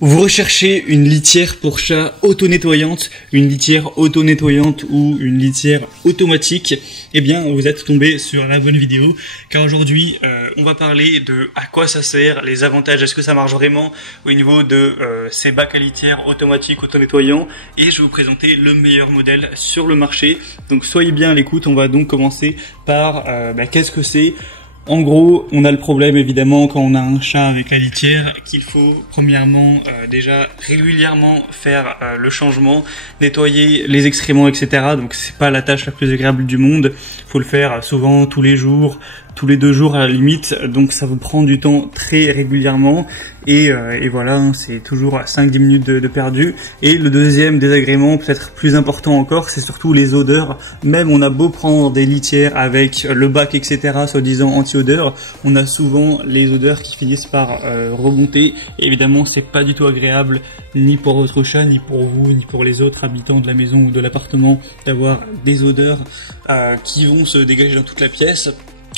Vous recherchez une litière pour chat auto-nettoyante, une litière auto-nettoyante ou une litière automatique? Eh bien, vous êtes tombé sur la bonne vidéo, car aujourd'hui, on va parler de à quoi ça sert, les avantages, est-ce que ça marche vraiment au niveau de ces bacs à litière automatiques auto-nettoyants, et je vais vous présenter le meilleur modèle sur le marché. Donc soyez bien à l'écoute, on va donc commencer par qu'est-ce que c'est. En gros, on a le problème évidemment quand on a un chat avec la litière qu'il faut premièrement déjà régulièrement faire le changement, nettoyer les excréments, etc. Donc c'est pas la tâche la plus agréable du monde. Faut le faire souvent tous les jours, tous les 2 jours à la limite. Donc ça vous prend du temps très régulièrement et voilà, hein, c'est toujours 5-10 minutes de perdu. Et le deuxième désagrément, peut-être plus important encore, c'est surtout les odeurs. Même on a beau prendre des litières avec le bac, etc., soi-disant anti-odeur, on a souvent les odeurs qui finissent par remonter. Et évidemment, c'est pas du tout agréable, ni pour votre chat, ni pour vous, ni pour les autres habitants de la maison ou de l'appartement, d'avoir des odeurs qui vont se dégager dans toute la pièce.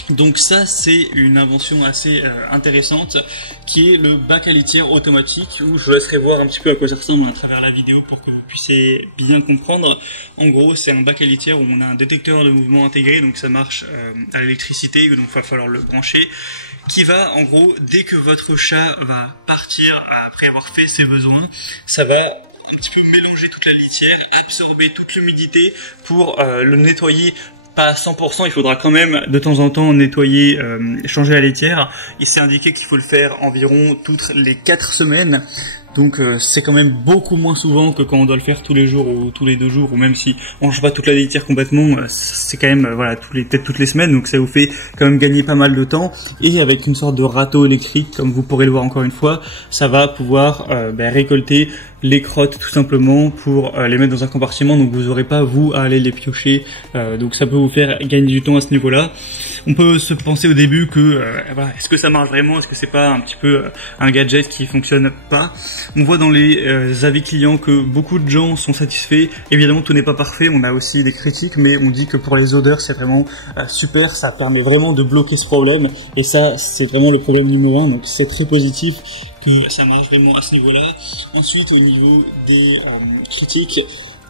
Donc ça, c'est une invention assez intéressante qui est le bac à litière automatique, où je vous laisserai voir un petit peu à quoi ça ressemble à travers la vidéo pour que vous puissiez bien comprendre. En gros, c'est un bac à litière où on a un détecteur de mouvement intégré, donc ça marche à l'électricité, donc il va falloir le brancher, qui va, en gros, dès que votre chat va partir après avoir fait ses besoins, ça va un petit peu mélanger toute la litière, absorber toute l'humidité pour le nettoyer. Pas à 100%, il faudra quand même de temps en temps nettoyer, changer la litière. Il s'est indiqué qu'il faut le faire environ toutes les 4 semaines. Donc c'est quand même beaucoup moins souvent que quand on doit le faire tous les jours ou tous les 2 jours, ou même si on change pas toute la litière complètement, c'est quand même voilà peut-être toutes les semaines, donc ça vous fait quand même gagner pas mal de temps. Et avec une sorte de râteau électrique, comme vous pourrez le voir encore une fois, ça va pouvoir récolter les crottes tout simplement pour les mettre dans un compartiment, donc vous n'aurez pas vous à aller les piocher, donc ça peut vous faire gagner du temps à ce niveau-là. On peut se penser au début que voilà, est-ce que ça marche vraiment, est-ce que c'est pas un petit peu un gadget qui fonctionne pas. On voit dans les avis clients que beaucoup de gens sont satisfaits. Évidemment, tout n'est pas parfait, on a aussi des critiques, mais on dit que pour les odeurs, c'est vraiment super, ça permet vraiment de bloquer ce problème, et ça, c'est vraiment le problème numéro 1, donc c'est très positif que ça marche vraiment à ce niveau-là. Ensuite, au niveau des critiques,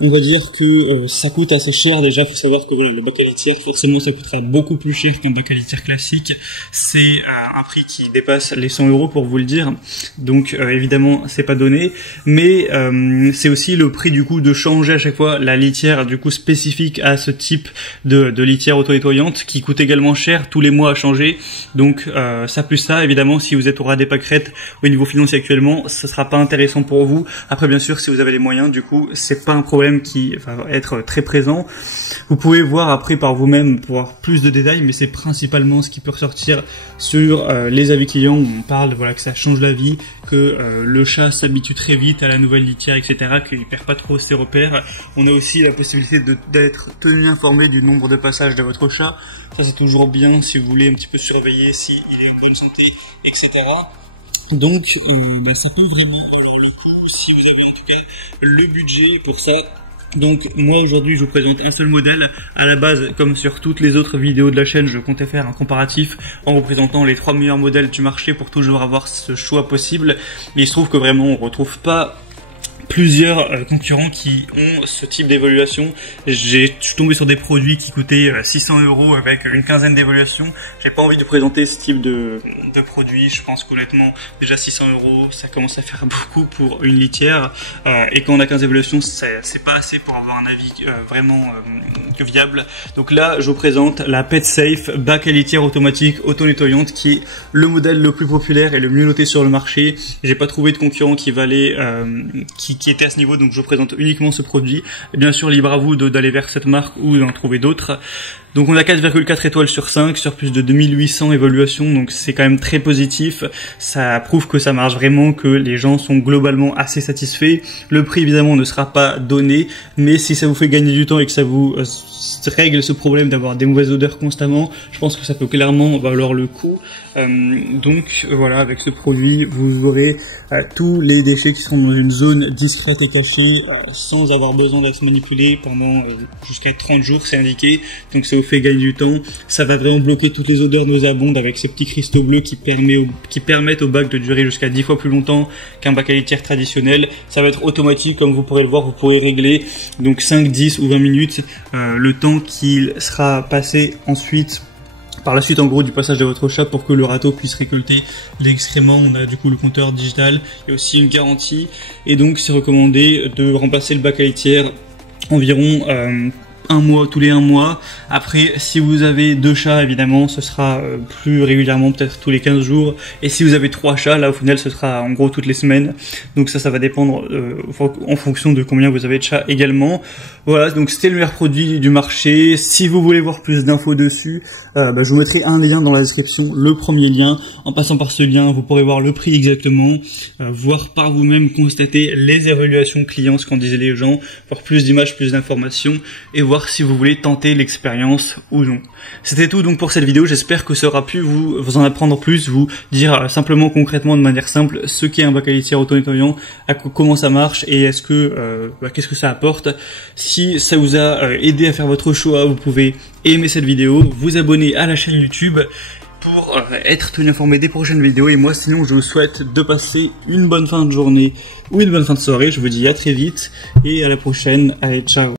on va dire que ça coûte assez cher. Déjà, il faut savoir que voilà, le bac à litière, forcément, ça coûtera beaucoup plus cher qu'un bac à litière classique. C'est un prix qui dépasse les 100 € pour vous le dire. Donc, évidemment, c'est pas donné. Mais c'est aussi le prix du coup de changer à chaque fois la litière du coup spécifique à ce type de litière auto-nettoyante qui coûte également cher tous les mois à changer. Donc, ça plus ça, évidemment, si vous êtes au ras des pâquerettes au niveau financier actuellement, ça sera pas intéressant pour vous. Après, bien sûr, si vous avez les moyens, du coup, c'est pas un problème qui va être très présent. Vous pouvez voir après par vous-même pour avoir plus de détails, mais c'est principalement ce qui peut ressortir sur les avis clients où on parle voilà que ça change la vie, que le chat s'habitue très vite à la nouvelle litière, etc., qu'il perd pas trop ses repères. On a aussi la possibilité d'être tenu informé du nombre de passages de votre chat. Ça, c'est toujours bien si vous voulez un petit peu surveiller s'il est en bonne santé, etc. Donc ça peut vraiment valoir le coup si vous avez en tout cas le budget pour ça. Donc moi aujourd'hui je vous présente un seul modèle. À la base, comme sur toutes les autres vidéos de la chaîne, je comptais faire un comparatif en représentant les 3 meilleurs modèles du marché pour toujours avoir ce choix possible. Mais il se trouve que vraiment on retrouve pas plusieurs concurrents qui ont ce type d'évaluation. Je suis tombé sur des produits qui coûtaient 600 € avec une quinzaine d'évaluations. J'ai pas envie de présenter ce type de produit. Je pense qu'honnêtement, déjà 600 €, ça commence à faire beaucoup pour une litière. Et quand on a 15 évaluations, c'est pas assez pour avoir un avis vraiment viable. Donc là, je vous présente la PetSafe bac à litière automatique auto-nettoyante, qui est le modèle le plus populaire et le mieux noté sur le marché. J'ai pas trouvé de concurrent qui valait qui était à ce niveau, donc je présente uniquement ce produit. Et bien sûr, libre à vous d'aller vers cette marque ou d'en trouver d'autres. Donc on a 4,4 étoiles sur 5 sur plus de 2800 évaluations, donc c'est quand même très positif. Ça prouve que ça marche vraiment, que les gens sont globalement assez satisfaits. Le prix évidemment ne sera pas donné, mais si ça vous fait gagner du temps et que ça vous règle ce problème d'avoir des mauvaises odeurs constamment, je pense que ça peut clairement valoir le coup. Donc voilà, avec ce produit, vous aurez tous les déchets qui seront dans une zone discrète et cachée, sans avoir besoin d'être manipulés pendant jusqu'à 30 jours, c'est indiqué. Donc c'est vous fait gagner du temps. Ça va vraiment bloquer toutes les odeurs nauséabondes avec ces petits cristaux bleus qui permettent au bac de durer jusqu'à 10 fois plus longtemps qu'un bac à litière traditionnel. Ça va être automatique, comme vous pourrez le voir, vous pourrez régler donc 5, 10 ou 20 minutes le temps qu'il sera passé ensuite. Par la suite, en gros, du passage de votre chat pour que le râteau puisse récolter l'excrément. On a du coup le compteur digital. Il y a aussi une garantie. Et donc, c'est recommandé de remplacer le bac à litière environ tous les 1 mois. Après, si vous avez 2 chats, évidemment, ce sera plus régulièrement, peut-être tous les 15 jours. Et si vous avez 3 chats, là, au final, ce sera en gros toutes les semaines. Donc ça va dépendre en fonction de combien vous avez de chats également. Voilà, donc c'était le meilleur produit du marché. Si vous voulez voir plus d'infos dessus, je vous mettrai un lien dans la description, le premier lien. En passant par ce lien, vous pourrez voir le prix exactement, voir par vous-même, constater les évaluations clients, ce qu'en disaient les gens, voir plus d'images, plus d'informations, et voir si vous voulez tenter l'expérience ou non. C'était tout donc pour cette vidéo, j'espère que ça aura pu vous en apprendre plus, vous dire simplement concrètement de manière simple ce qu'est un bac à litière auto-nettoyant, comment ça marche et est-ce que qu'est-ce que ça apporte. Si ça vous a aidé à faire votre choix, vous pouvez aimer cette vidéo, vous abonner à la chaîne YouTube pour être tenu informé des prochaines vidéos. Et moi sinon je vous souhaite de passer une bonne fin de journée ou une bonne fin de soirée. Je vous dis à très vite et à la prochaine. Allez, ciao.